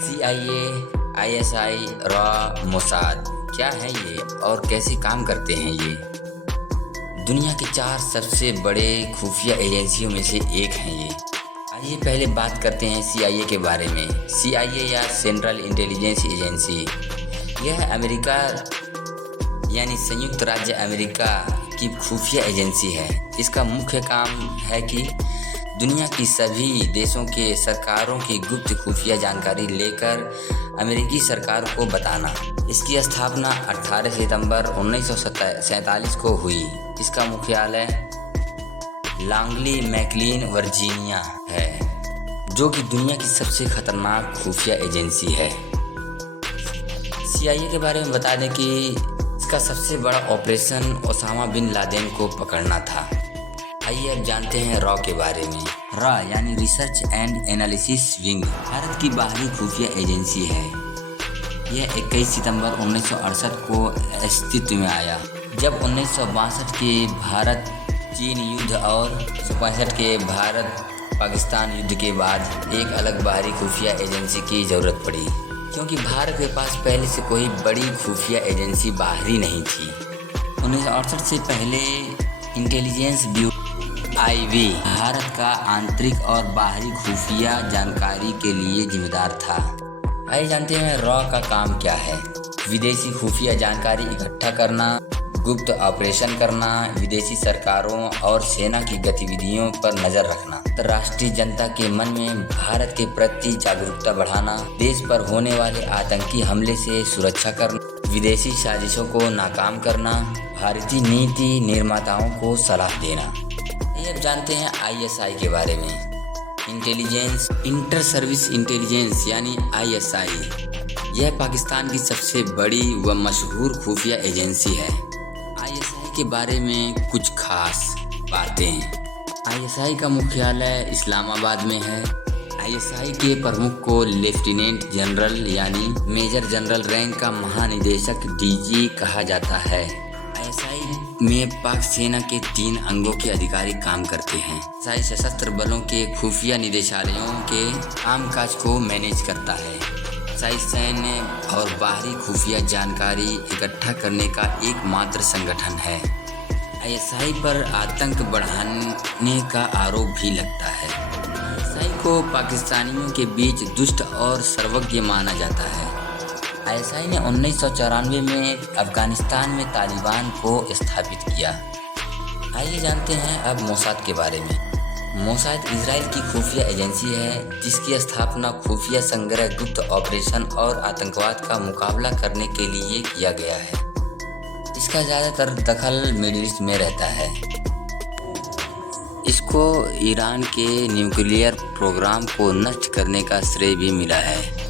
CIA, ISI, raw, Mossad क्या है ये और कैसे काम करते हैं ये? दुनिया के 4 सबसे बड़े खुफिया एजेंसियों में से एक हैं ये। आइए पहले बात करते हैं CIA के बारे में। CIA या सेंट्रल इंटेलिजेंस एजेंसी, यह अमेरिका यानी संयुक्त राज्य अमेरिका की खुफिया एजेंसी है। इसका मुख्य काम है कि दुनिया की सभी देशों के सरकारों की गुप्त खुफिया जानकारी लेकर अमेरिकी सरकार को बताना। इसकी स्थापना 18 सितंबर 1947 को हुई। इसका मुख्यालय लॉन्गली मैकलिन वर्जीनिया है, जो कि दुनिया की सबसे खतरनाक खुफिया एजेंसी है। CIA के बारे में बता दें कि इसका सबसे बड़ा ऑपरेशन ओसामा बिन लादेन को पकड़ना था। आइए अब जानते हैं रॉ के बारे में। रॉ यानी research and analysis wing Bharat की बाहरी खुफिया एजेंसी है। यह 21 सितंबर 1968 को अस्तित्व में आया, जब 1962 के भारत चीन युद्ध और 1965 के भारत पाकिस्तान युद्ध के बाद एक अलग बाहरी खुफिया एजेंसी की ज़रूरत पड़ी, क्योंकि भारत के पास पहले से कोई बड़ी खुफिया एजेंसी बाहरी नहीं थी। 1968 से पहले इंटेलिजेंस ब्यूरो IB भारत का आंतरिक और बाहरी खुफिया जानकारी के लिए जिम्मेदार था। आइए जानते हैं रॉ का काम क्या है। विदेशी खुफिया जानकारी इकट्ठा करना, गुप्त ऑपरेशन करना, विदेशी सरकारों और सेना की गतिविधियों पर नजर रखना, अंतर्राष्ट्रीय जनता के मन में भारत के प्रति जागरूकता बढ़ाना, देश पर होने वाले आतंकी हमले से सुरक्षा करना, विदेशी साजिशों को नाकाम करना, भारतीय नीति निर्माताओं को सलाह देना। अब जानते हैं ISI के बारे में। इंटेलिजेंस इंटर सर्विस इंटेलिजेंस यानी ISI, यह पाकिस्तान की सबसे बड़ी व मशहूर खुफिया एजेंसी है। ISI के बारे में कुछ खास बातें। ISI का मुख्यालय इस्लामाबाद में है। ISI के प्रमुख को लेफ्टिनेंट जनरल यानी मेजर जनरल रैंक का महानिदेशक DG कहा जाता है। ISI में पाक सेना के 3 अंगों के अधिकारी काम करते हैं। ISI सशस्त्र बलों के खुफिया निदेशालयों के कामकाज को मैनेज करता है। ISI सैन्य और बाहरी खुफिया जानकारी इकट्ठा करने का एकमात्र संगठन है। ISI पर आतंक बढ़ाने का आरोप भी लगता है। ISI को पाकिस्तानियों के बीच दुष्ट और सर्वज्ञ माना जाता है। ISI ने 1994 में अफगानिस्तान में तालिबान को स्थापित किया। आइए जानते हैं अब मोसाद के बारे में। मोसाद इजराइल की खुफिया एजेंसी है, जिसकी स्थापना खुफिया संग्रह, गुप्त ऑपरेशन और आतंकवाद का मुकाबला करने के लिए किया गया है। इसका ज़्यादातर दखल मिडिल ईस्ट में रहता है। इसको ईरान के न्यूक्लियर प्रोग्राम को नष्ट करने का श्रेय भी मिला है।